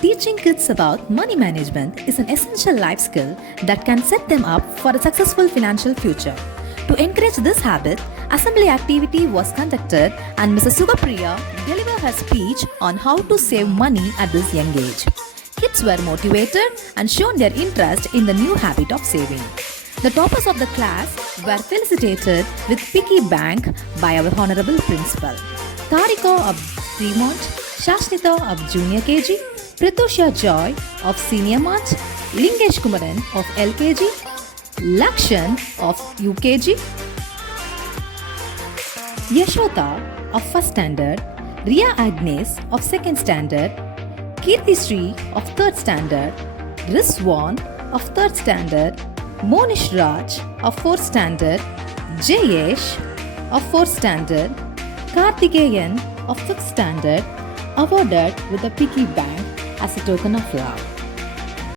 Teaching kids about money management is an essential life skill that can set them up for a successful financial future. To encourage this habit, assembly activity was conducted and Mrs.Sugapriya delivered her speech on how to save money at this young age. Kids were motivated and shown their interest in the new habit of saving. The toppers of the class were felicitated with piggy bank by our honourable principal. Tarika of Fremont, Shashnita of Junior KG, Pritosha Joy of Senior March, Lingesh Kumaran of LKG, Lakshan of UKG, Yashota of 1st Standard, Ria Agnes of 2nd Standard, Kirti Sri of 3rd Standard, Rizwan of 3rd Standard, Monish Raj of 4th Standard, Jayesh of 4th Standard, Karthikeyan of 5th Standard awarded with a piggy bank as a token of love.